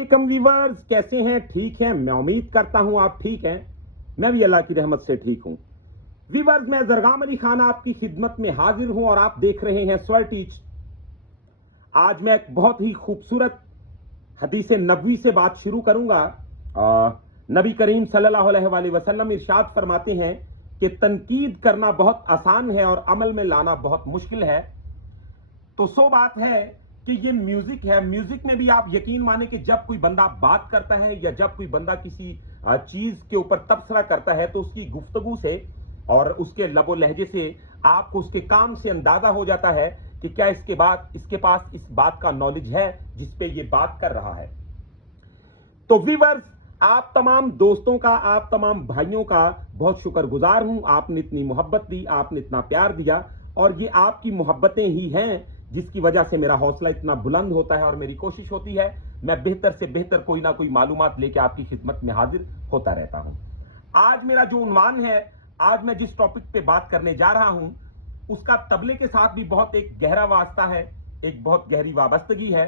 वालेकुम व्यूअर्स, कैसे हैं? ठीक हैं? मैं उम्मीद करता हूं आप ठीक हैं। मैं भी अल्लाह की रहमत से ठीक हूं। व्यूअर्स, मैं जरगाम अली खान आपकी खिदमत में हाजिर हूं और आप देख रहे हैं स्वर टीच। आज मैं एक बहुत ही खूबसूरत हदीस नबवी से बात शुरू करूंगा। नबी करीम सल्लल्लाहु अलैहि वसल्लम इरशाद फरमाते हैं कि तनकीद करना बहुत आसान है और अमल में लाना बहुत मुश्किल है। तो सो बात है कि ये म्यूजिक है। म्यूजिक में भी आप यकीन माने कि जब कोई बंदा बात करता है या जब कोई बंदा किसी चीज के ऊपर तबसरा करता है तो उसकी गुफ्तगू से और उसके लबो लहजे से आपको उसके काम से अंदाजा हो जाता है कि क्या इसके पास इस बात का नॉलेज है जिस पे ये बात कर रहा है। तो व्यूअर्स, आप तमाम दोस्तों का, आप तमाम भाइयों का बहुत शुक्रगुजार हूं। आपने इतनी मोहब्बत दी, आपने इतना प्यार दिया और ये आपकी मोहब्बतें ही हैं जिसकी वजह से मेरा हौसला इतना बुलंद होता है और मेरी कोशिश होती है मैं बेहतर से बेहतर कोई ना कोई मालूमात लेके आपकी खिदमत में हाजिर होता रहता हूं। आज मेरा जो उन्वान है, आज मैं जिस टॉपिक पे बात करने जा रहा हूं उसका तबले के साथ भी बहुत एक गहरा वास्ता है, एक बहुत गहरी वाबस्तगी है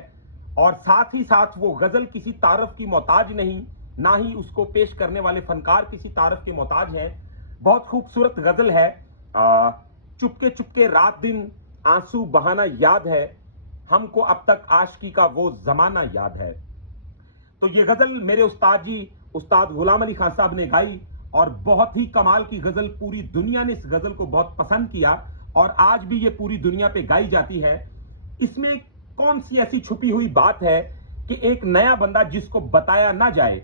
और साथ ही साथ वो गजल किसी तारफ की मोहताज नहीं, ना ही उसको पेश करने वाले फनकार किसी तारफ के मोहताज हैं। बहुत खूबसूरत गजल है। चुपके चुपके रात दिन आंसू बहाना याद है, हमको अब तक आशिकी का वो जमाना याद है। तो ये गजल मेरे उस्ताद जी उस्ताद गुलाम अली खान साहब ने गाई और बहुत ही कमाल की गजल। पूरी दुनिया ने इस गजल को बहुत पसंद किया और आज भी ये पूरी दुनिया पे गाई जाती है। इसमें कौन सी ऐसी छुपी हुई बात है कि एक नया बंदा जिसको बताया ना जाए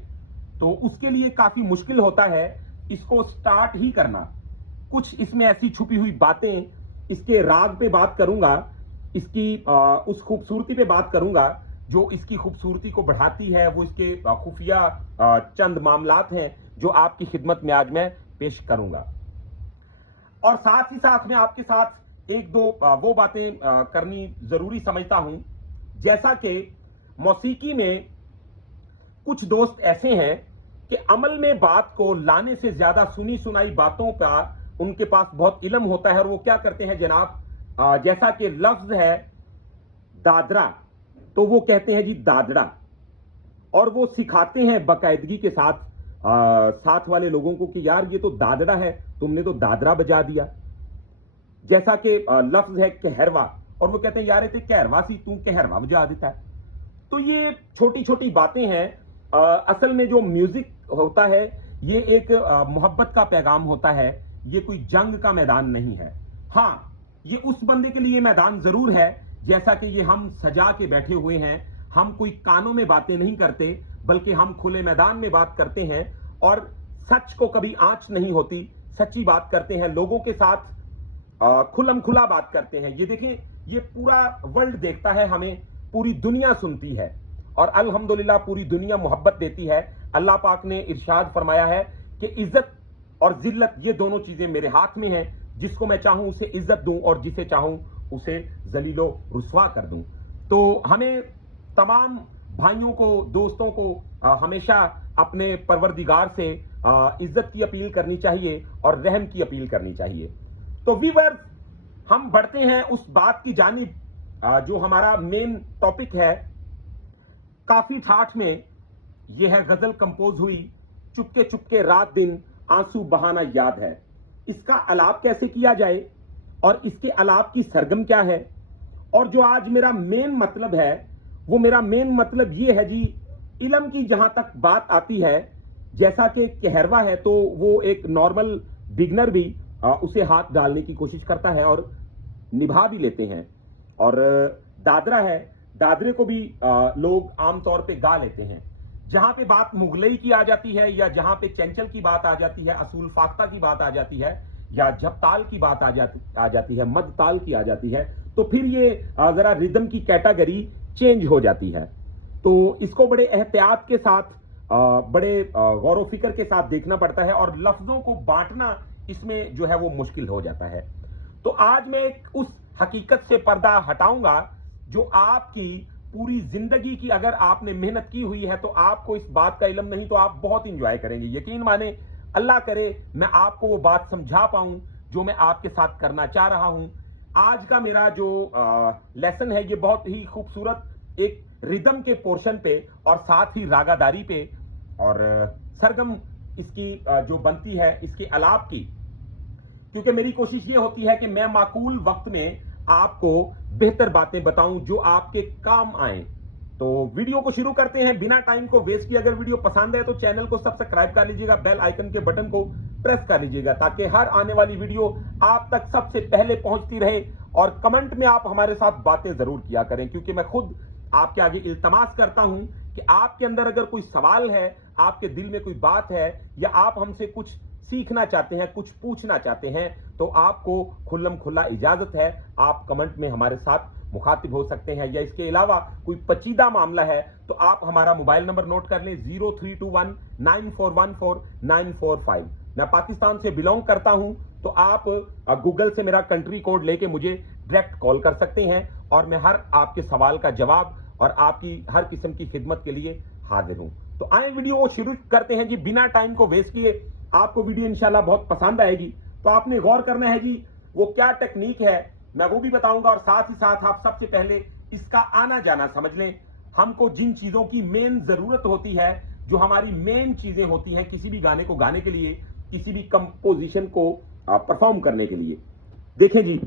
तो उसके लिए काफी मुश्किल होता है इसको स्टार्ट ही करना। कुछ इसमें ऐसी छुपी हुई बातें, इसके राग पे बात करूंगा, इसकी उस खूबसूरती पे बात करूंगा जो इसकी खूबसूरती को बढ़ाती है। वो इसके खुफिया चंद मामलात हैं जो आपकी खिदमत में आज मैं पेश करूंगा और साथ ही साथ में आपके साथ एक दो वो बातें करनी जरूरी समझता हूं। जैसा कि मौसीकी में कुछ दोस्त ऐसे हैं कि अमल में बात को लाने से ज्यादा सुनी सुनाई बातों का उनके पास बहुत इल्म होता है और वो क्या करते हैं जनाब, जैसा कि लफ्ज है दादरा तो वो कहते हैं जी दादड़ा और वो सिखाते हैं बाकायदगी के साथ साथ वाले लोगों को कि यार ये तो दादड़ा है, तुमने तो दादरा बजा दिया। जैसा कि लफ्ज है कहरवा और वो कहते हैं यार ये कहरवा सी तू कहरवा बजा देता है। तो ये छोटी छोटी बातें हैं। असल में जो म्यूजिक होता है ये एक मोहब्बत का पैगाम होता है, ये कोई जंग का मैदान नहीं है। हाँ, ये उस बंदे के लिए मैदान जरूर है जैसा कि ये हम सजा के बैठे हुए हैं। हम कोई कानों में बातें नहीं करते बल्कि हम खुले मैदान में बात करते हैं और सच को कभी आंच नहीं होती, सच्ची बात करते हैं, लोगों के साथ खुलम खुला बात करते हैं। ये देखें, ये पूरा वर्ल्ड देखता है हमें, पूरी दुनिया सुनती है और अल्हम्दुलिल्लाह पूरी दुनिया मोहब्बत देती है। अल्लाह पाक ने इरशाद फरमाया है कि इज्जत और जिल्लत ये दोनों चीजें मेरे हाथ में हैं, जिसको मैं चाहूं उसे इज्जत दूं और जिसे चाहूं उसे जलीलो रुस्वा कर दूं। तो हमें तमाम भाइयों को, दोस्तों को हमेशा अपने परवरदिगार से इज्जत की अपील करनी चाहिए और रहम की अपील करनी चाहिए। तो व्यूअर्स, हम बढ़ते हैं उस बात की जानिब जो हमारा मेन टॉपिक है। काफी ठाठ में यह है गजल कंपोज हुई, चुपके चुपके रात दिन आंसू बहाना याद है। इसका अलाप कैसे किया जाए और इसके अलाप की सरगम क्या है और जो आज मेरा मेन मतलब है वो मेरा मेन मतलब ये है जी, इल्म की जहां तक बात आती है, जैसा कि कहरवा है तो वो एक नॉर्मल बिगनर भी उसे हाथ डालने की कोशिश करता है और निभा भी लेते हैं। और दादरा है, दादरे को भी लोग आमतौर पे गा लेते हैं। जहां पे बात मुगलई की आ जाती है या जहां पे चंचल की बात आ जाती है, असूल फाख्ता की बात आ जाती है या झपताल की बात आ जाती है, मद ताल की आ जाती है, तो फिर ये जरा रिदम की कैटेगरी चेंज हो जाती है। तो इसको बड़े एहतियात के साथ, बड़े गौर फिक्र के साथ देखना पड़ता है और लफ्जों को बांटना इसमें जो है वो मुश्किल हो जाता है। तो आज मैं उस हकीकत से पर्दा हटाऊंगा जो आपकी पूरी जिंदगी की, अगर आपने मेहनत की हुई है तो आपको इस बात का इल्म नहीं तो आप बहुत इंजॉय करेंगे। यकीन माने, अल्लाह करे मैं आपको वो बात समझा पाऊं जो मैं आपके साथ करना चाह रहा हूं। आज का मेरा जो लेसन है ये बहुत ही खूबसूरत एक रिदम के पोर्शन पे और साथ ही रागादारी पे और सरगम इसकी जो बनती है इसके अलाप की, क्योंकि मेरी कोशिश ये होती है कि मैं माकूल वक्त में आपको बेहतर बातें बताऊं जो आपके काम आए। तो वीडियो को शुरू करते हैं बिना टाइम को वेस्ट किए। अगर वीडियो पसंद है तो चैनल को सब्सक्राइब कर लीजिएगा, बेल आइकन के बटन को प्रेस कर लीजिएगा ताकि हर आने वाली वीडियो आप तक सबसे पहले पहुंचती रहे। और कमेंट में आप हमारे साथ बातें जरूर किया करें, क्योंकि मैं खुद आपके आगे इल्तमास करता हूं कि आपके अंदर अगर कोई सवाल है, आपके दिल में कोई बात है, या आप हमसे कुछ सीखना चाहते हैं, कुछ पूछना चाहते हैं, तो आपको खुल्लम खुल्ला इजाजत है, आप कमेंट में हमारे साथ मुखातिब हो सकते हैं। या इसके अलावा कोई पेचीदा मामला है तो आप हमारा मोबाइल नंबर नोट कर लें 03219414 मैं पाकिस्तान से बिलोंग करता हूं, तो आप गूगल से मेरा कंट्री कोड लेके मुझे डायरेक्ट कॉल कर सकते हैं और मैं हर आपके सवाल का जवाब और आपकी हर किस्म की खिदमत के लिए हाजिर हूं। तो आए वीडियो शुरू करते हैं जी बिना टाइम को वेस्ट किए। आपको वीडियो इंशाल्लाह बहुत पसंद आएगी। तो आपने गौर करना है जी वो क्या टेक्निक है, मैं वो भी बताऊंगा, और साथ ही साथ आप सबसे पहले इसका आना जाना समझ लें। हमको जिन चीजों की मेन जरूरत होती है, जो हमारी मेन चीजें होती हैं किसी भी गाने को गाने के लिए, किसी भी कंपोजिशन को परफॉर्म करने के लिए, देखें जी।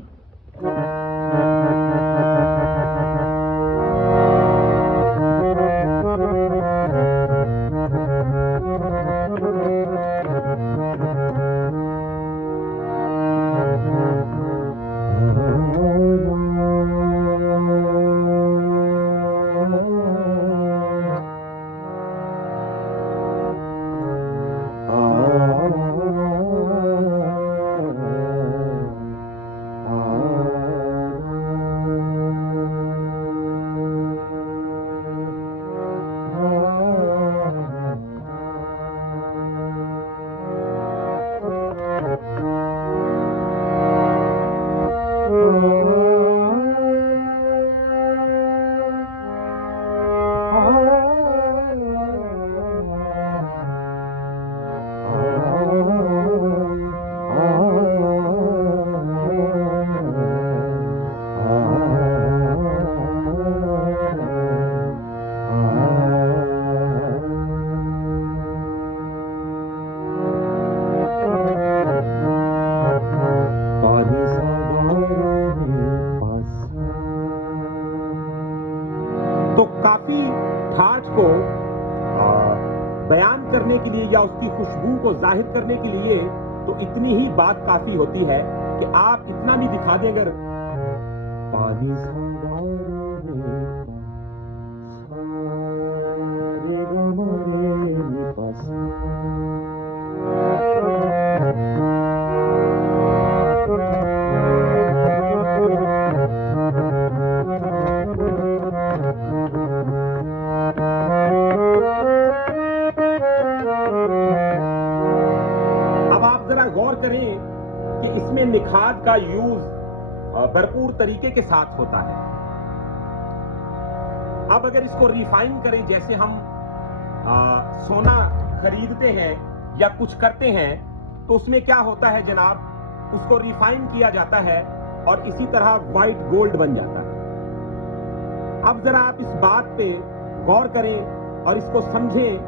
तो काफी ठाठ को बयान करने के लिए या उसकी खुशबू को जाहिर करने के लिए तो इतनी ही बात काफी होती है कि आप इतना भी दिखा दें, अगर पानी गौर करें कि इसमें निखात का यूज भरपूर तरीके के साथ होता है। अब अगर इसको रिफाइन करें, जैसे हम सोना खरीदते हैं या कुछ करते हैं, तो उसमें क्या होता है जनाब, उसको रिफाइन किया जाता है और इसी तरह व्हाइट गोल्ड बन जाता है। अब जरा आप इस बात पे गौर करें और इसको समझें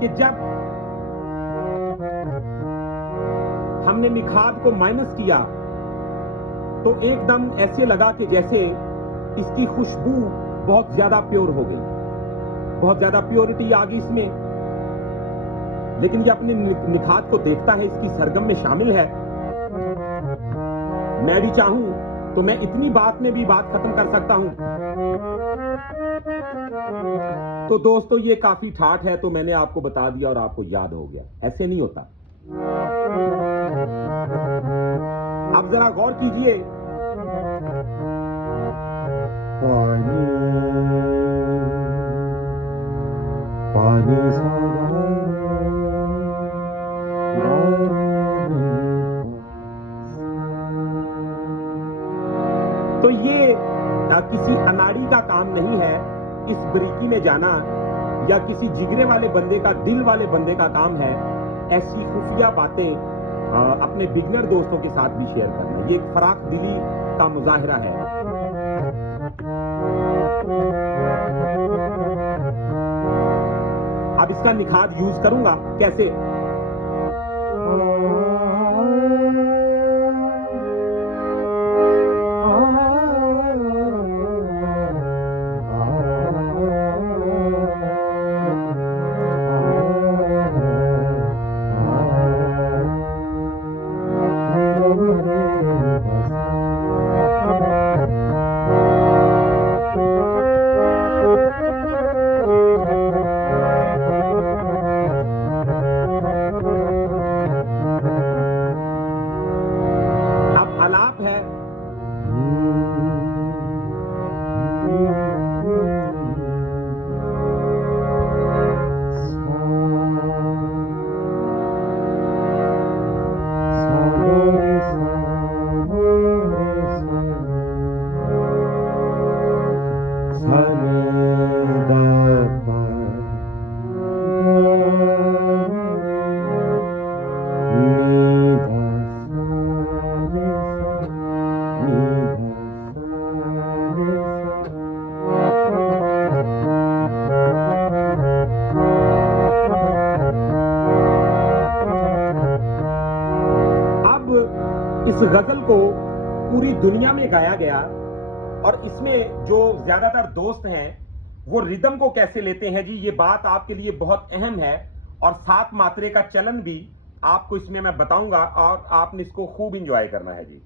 कि जब हमने निखात को माइनस किया तो एकदम ऐसे लगा कि जैसे इसकी खुशबू बहुत ज्यादा प्योर हो गई, बहुत ज्यादा प्योरिटी आ गई इसमें। लेकिन ये अपने निखात को देखता है, इसकी सरगम में शामिल है। मैं भी चाहूं तो मैं इतनी बात में भी बात खत्म कर सकता हूं। तो दोस्तों ये काफी ठाठ है, तो मैंने आपको बता दिया और आपको याद हो गया। ऐसे नहीं होता। अब जरा गौर कीजिए, पानी पानी तो ये किसी अनाड़ी का काम नहीं है इस बारीकी में जाना, या किसी जिगरे वाले बंदे का, दिल वाले बंदे का काम है ऐसी खुफिया बातें अपने बिगनर दोस्तों के साथ भी शेयर करना। ये एक फराख दिली का मुजाहिरा है। इसका निखार यूज करूंगा। कैसे? अब आलाप है। इस गजल को पूरी दुनिया में गाया गया और इसमें जो ज्यादातर दोस्त हैं वो रिदम को कैसे लेते हैं जी, ये बात आपके लिए बहुत अहम है। और 7 मात्रे का चलन भी आपको इसमें मैं बताऊंगा और आपने इसको खूब इंजॉय करना है जी।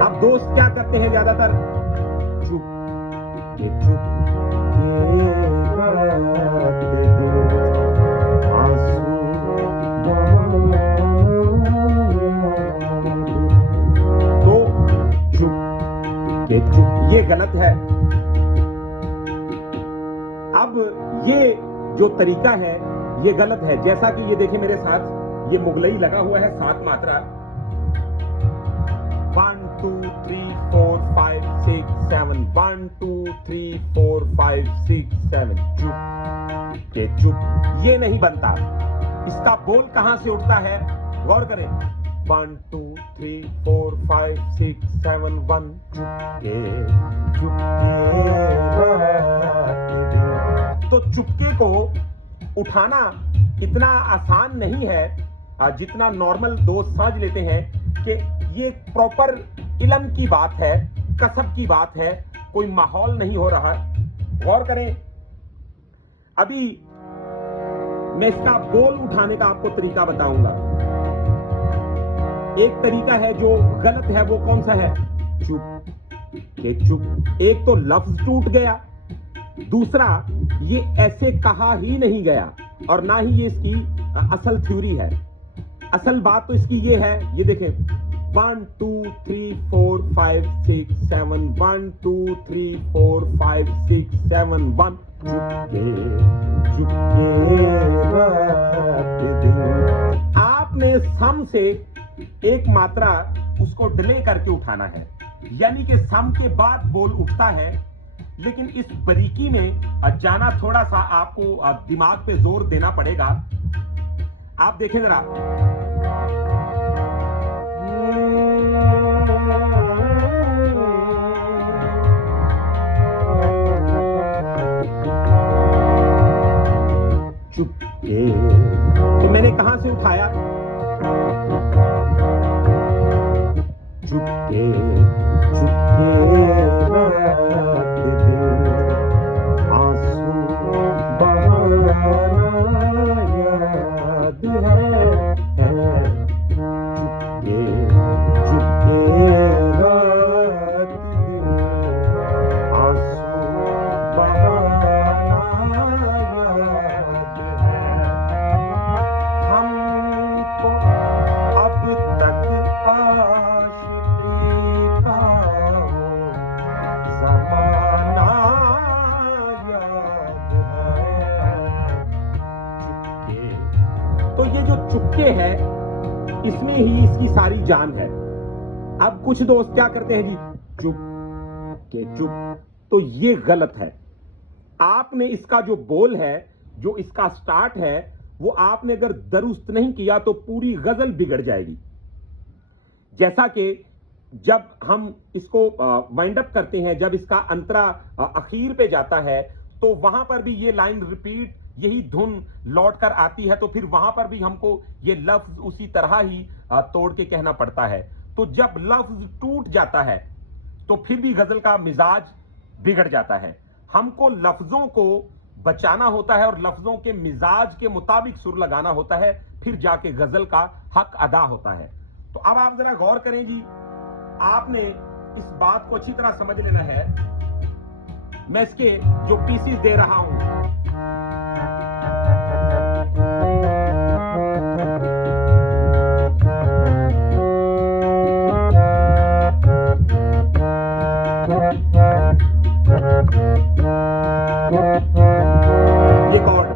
अब दोस्त क्या करते हैं ज्यादातर? चुप ये चुप चुप, ये गलत है। अब ये जो तरीका है ये गलत है। जैसा कि ये देखिए मेरे साथ ये मुगलई लगा हुआ है 7 मात्रा। 1 2 3 4 5 6 7 1 2 3 4 5 6 7 चुप ये चुप, ये नहीं बनता। इसका बोल कहां से उठता है गौर करें। 1 2 3 4 5 6 7 1 चुपके तो चुपके को उठाना इतना आसान नहीं है जितना नॉर्मल दोस्त समझ लेते हैं कि ये प्रॉपर इल्म की बात है, कसब की बात है, कोई माहौल नहीं हो रहा। गौर करें, अभी मैं इसका बोल उठाने का आपको तरीका बताऊंगा। एक तरीका है जो गलत है, वो कौन सा है? चुप के चुप। एक तो लफ्ज टूट गया, दूसरा ये ऐसे कहा ही नहीं गया और ना ही ये इसकी असल थ्योरी है। असल बात तो इसकी ये है, ये देखें 1 2 3 4 5 6 7 1 2 3 4 5 6 7 1 चुपके आपने सम से एक मात्रा उसको डिले करके उठाना है, यानी कि सम के बाद बोल उठता है। लेकिन इस बारीकी में जाना थोड़ा सा आपको दिमाग पे जोर देना पड़ेगा। आप देखें जरा, चुपके तो मैंने कहां से उठाया? चुपके चुपके रात दिन आंसू बहाना याद है। चुपके चुपके रात दिन आंसू बहाना याद है। हमको अब तक तो ये जो चुपके है इसमें ही इसकी सारी जान है। अब कुछ दोस्त क्या करते हैं जी, चुप के चुप, तो ये गलत है। आपने इसका जो बोल है, जो इसका स्टार्ट है, वो आपने अगर दुरुस्त नहीं किया तो पूरी गजल बिगड़ जाएगी। जैसा कि जब हम इसको वाइंड अप करते हैं, जब इसका अंतरा अखीर पे जाता है, तो वहां पर भी ये लाइन रिपीट, यही धुन लौट कर आती है, तो फिर वहां पर भी हमको ये लफ्ज उसी तरह ही तोड़ के कहना पड़ता है। तो जब लफ्ज टूट जाता है तो फिर भी गजल का मिजाज बिगड़ जाता है। हमको लफ्जों को बचाना होता है और लफ्जों के मिजाज के मुताबिक सुर लगाना होता है, फिर जाके गजल का हक अदा होता है। तो अब आप जरा गौर करें जी, आपने इस बात को अच्छी तरह समझ लेना है। मैं इसके जो पीसीस दे रहा हूं, ये कॉर्ड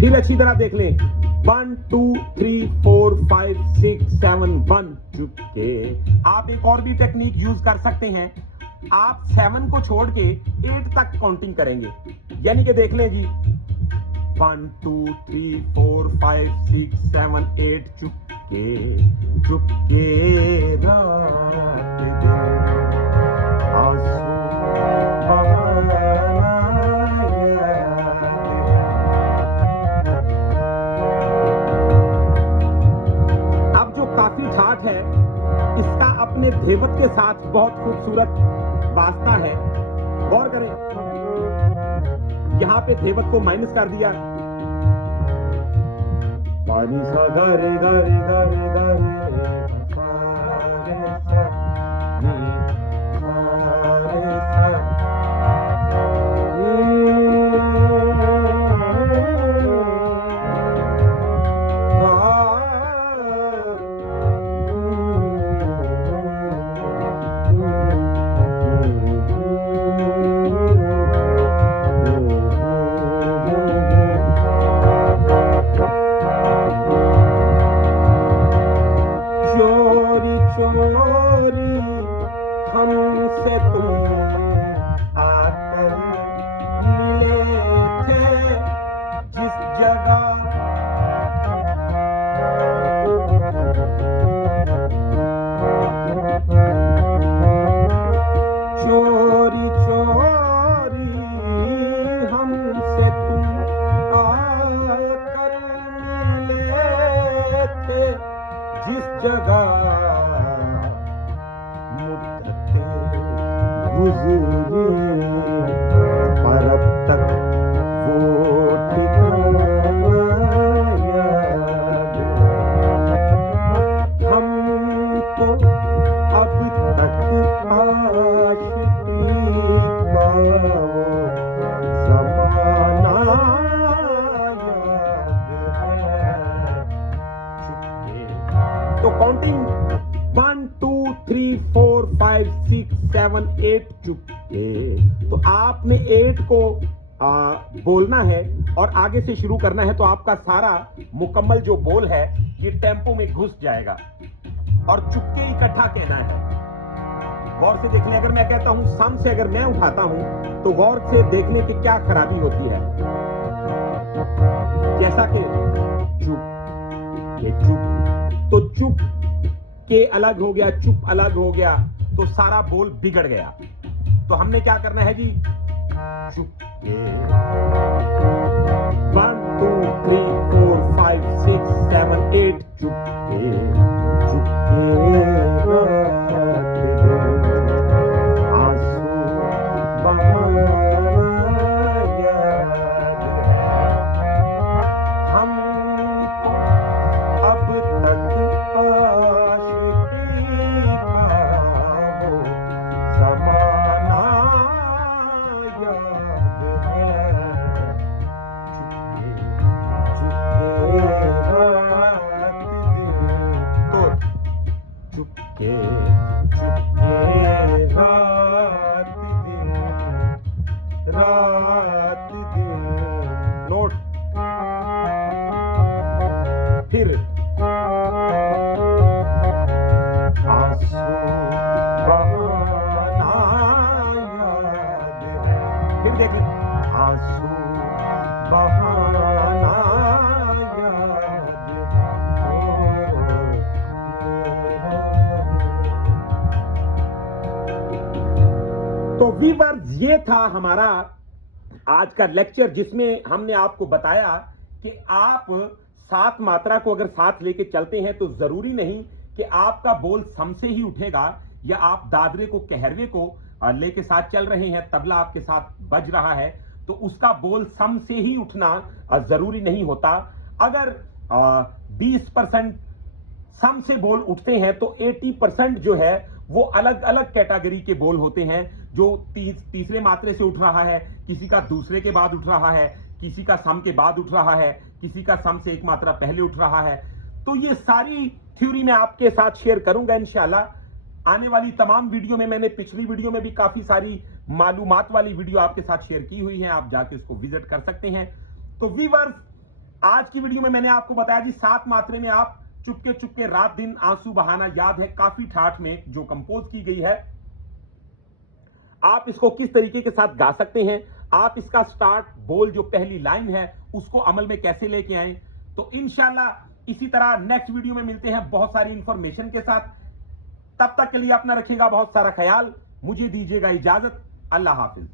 फिर अच्छी तरह देख लें। 1 2 3 4 5 6 7 1 चुपके। आप एक और भी टेक्निक यूज कर सकते हैं। आप 7 को छोड़ के 8 तक काउंटिंग करेंगे, यानी कि देख लें जी, 1 2 3 4 5 6 7 8 चुपके चुपके रात दिन आंसू बहाना काफी ठाठ है, इसका अपने धेवत के साथ बहुत खूबसूरत वास्ता है। गौर करें, यहां पे धेवत को माइनस कर दिया, पानी सा गरे गरे गरे गरे हमसे तुम आकर मिले थे जिस जगह, चोरी चोरी हमसे तुम आकर मिले थे जिस जगह, गुज़री पर अब तक वो ठिकाना याद हमको, अब तक आशिकी का वो ज़माना याद है। तो काउंटिंग 1 2 3 4 5 6 7 8 चुपके। तो आपने 8 को बोलना है और आगे से शुरू करना है, तो आपका सारा मुकम्मल जो बोल है ये टेम्पो में घुस जाएगा और चुपके इकट्ठा कहना है। गौर से देख लें, अगर मैं कहता हूं सम से अगर मैं उठाता हूं तो गौर से देखने की क्या खराबी होती है, जैसा कि चुप ये चुप, तो चुप के अलग हो गया, चुप अलग हो गया, तो सारा बोल बिगड़ गया। तो हमने क्या करना है जी, चुप के 1 2 3 4 5 6 7 8 चुप के आंसू बहाना याद है हमको, अब तक रात दिन नोट, फिर तो व्यूअर्स, ये था हमारा आज का लेक्चर, जिसमें हमने आपको बताया कि आप सात मात्रा को अगर साथ लेके चलते हैं तो जरूरी नहीं कि आपका बोल सम से ही उठेगा, या आप दादरे को कहरवे को लेके साथ चल रहे हैं, तबला आपके साथ बज रहा है तो उसका बोल सम से ही उठना जरूरी नहीं होता। अगर 20% सम से बोल उठते हैं तो 80% जो है वो अलग अलग कैटेगरी के बोल होते हैं, जो तीसरे मात्रे से उठ रहा है, किसी का दूसरे के बाद उठ रहा है, किसी का सम के बाद उठ रहा है, किसी का सम से एक मात्रा पहले उठ रहा है। तो ये सारी थ्योरी मैं आपके साथ शेयर करूंगा इंशाल्लाह आने वाली तमाम वीडियो में। मैंने पिछली वीडियो में भी काफी सारी मालूमात वाली वीडियो आपके साथ शेयर की हुई है, आप जाके इसको विजिट कर सकते हैं। तो व्यूअर्स, आज की वीडियो में मैंने आपको बताया जी 7 मात्रे में आप चुपके चुपके रात दिन आंसू बहाना याद है, काफी ठाठ में जो कंपोज की गई है, आप इसको किस तरीके के साथ गा सकते हैं, आप इसका स्टार्ट बोल जो पहली लाइन है उसको अमल में कैसे लेके आए। तो इंशाल्लाह इसी तरह नेक्स्ट वीडियो में मिलते हैं बहुत सारी इंफॉर्मेशन के साथ। तब तक के लिए अपना रखिएगा बहुत सारा ख्याल, मुझे दीजिएगा इजाजत। अल्लाह हाफिज।